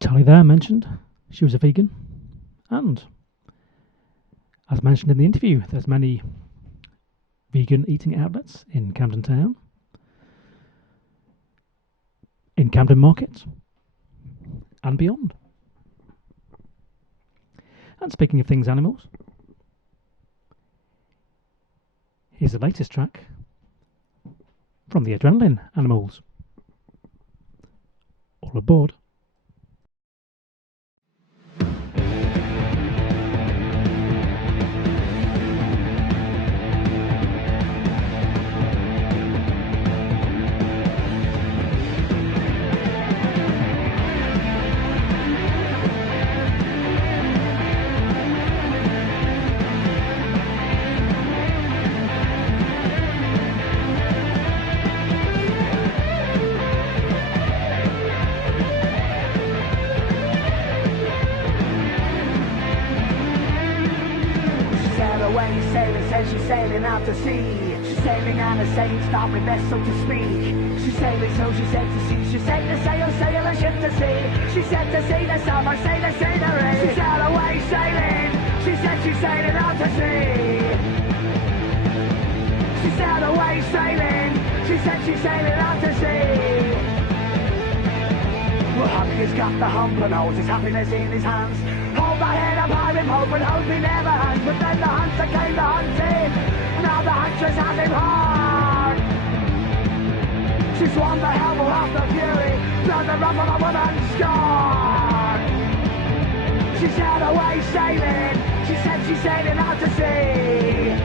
Tally there mentioned she was a vegan, and as mentioned in the interview, there's many vegan eating outlets in Camden Town, in Camden Market and beyond. And speaking of things animals, here's the latest track from the Adrenaline Animals. All aboard. She's sailing out to sea. She's sailing on a sailing starboard vessel to speak. She's sailing, so she said to sea. She set the sail, sail a ship to sea. She said to sea the summer, sail the scenery. She's out away sailing. She said she's sailing out to sea. She's out away sailing. She said she's sailing out to sea. Well, Happy has got the hump and holds his happiness in his hands. Hold the head up high with hope and hope he never has. But then the hunter came the hunting. Now the huntress has him hard. She swam the hell of the fury. Blood the rumble of a woman's scar. She's out away sailing. She said she's sailing out to sea.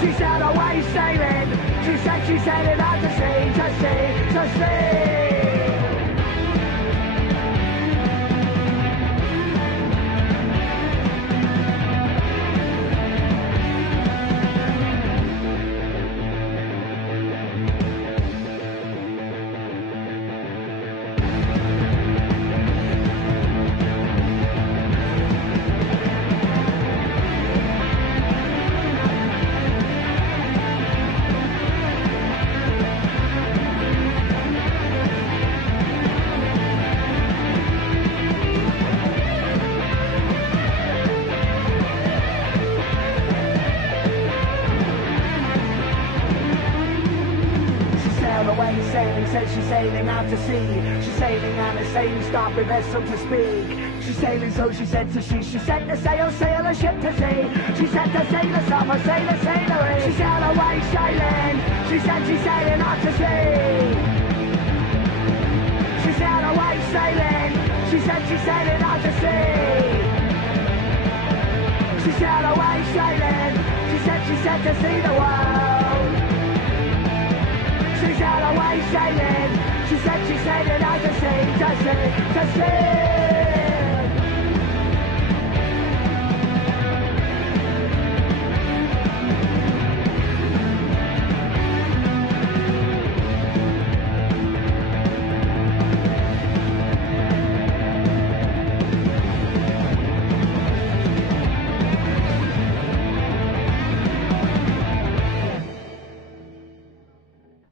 She's out away sailing. She said she's sailing out to sea. To sea, to sea. She's sailing out to sea. She's sailing on a sailing starboard vessel to speak. She's sailing, so she said to she. She set the sail, sail a ship to sea. She set the sail the summer, sail the scenery. She's out away sailing. She said she's sailing out to sea. She's out away sailing. She said she's sailing out to sea. She's out away sailing. She said she's set to see the world. She's out away sailing. She said she's sailing out to sea, to sea, to sea.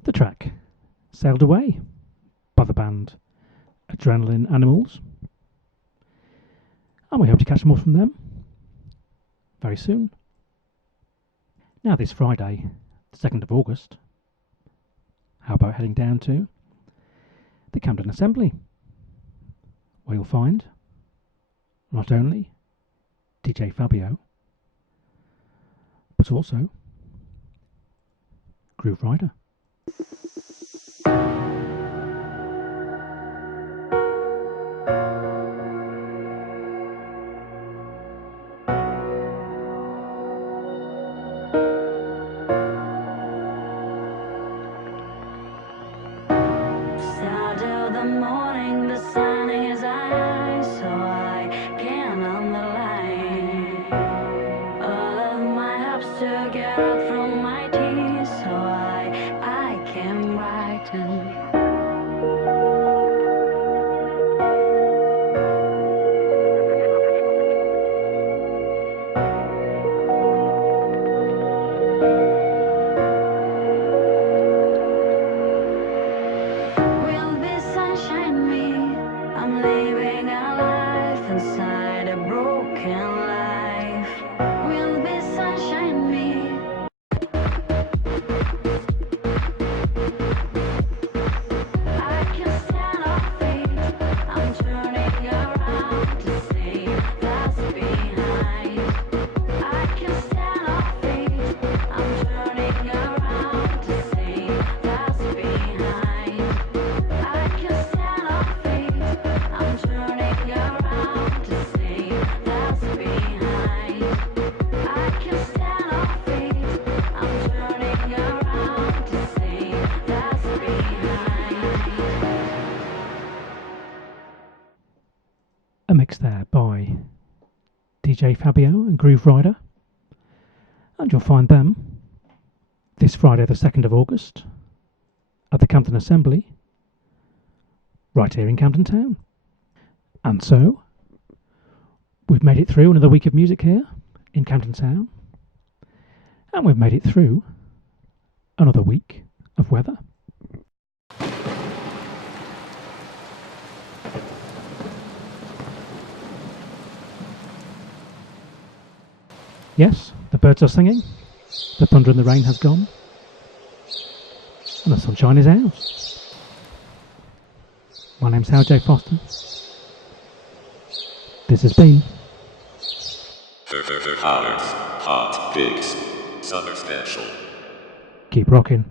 The track Sailed Away by the band Adrenaline Animals, and we hope to catch more from them very soon. Now this Friday, the 2nd of August, how about heading down to the Camden Assembly, where you'll find not only DJ Fabio, but also GrooveRider. To get out from my teeth, so I DJ Fabio and GrooveRider, and you'll find them this Friday the 2nd of August at the Camden Assembly right here in Camden Town. And so we've made it through another week of music here in Camden Town, and we've made it through another week of weather. Yes, the birds are singing, the thunder and the rain has gone, and the sunshine is out. My name's Howard J. Foster. This has been Howard's Hotpicks Summer Special. Keep rocking.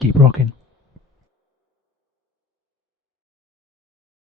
Keep rocking.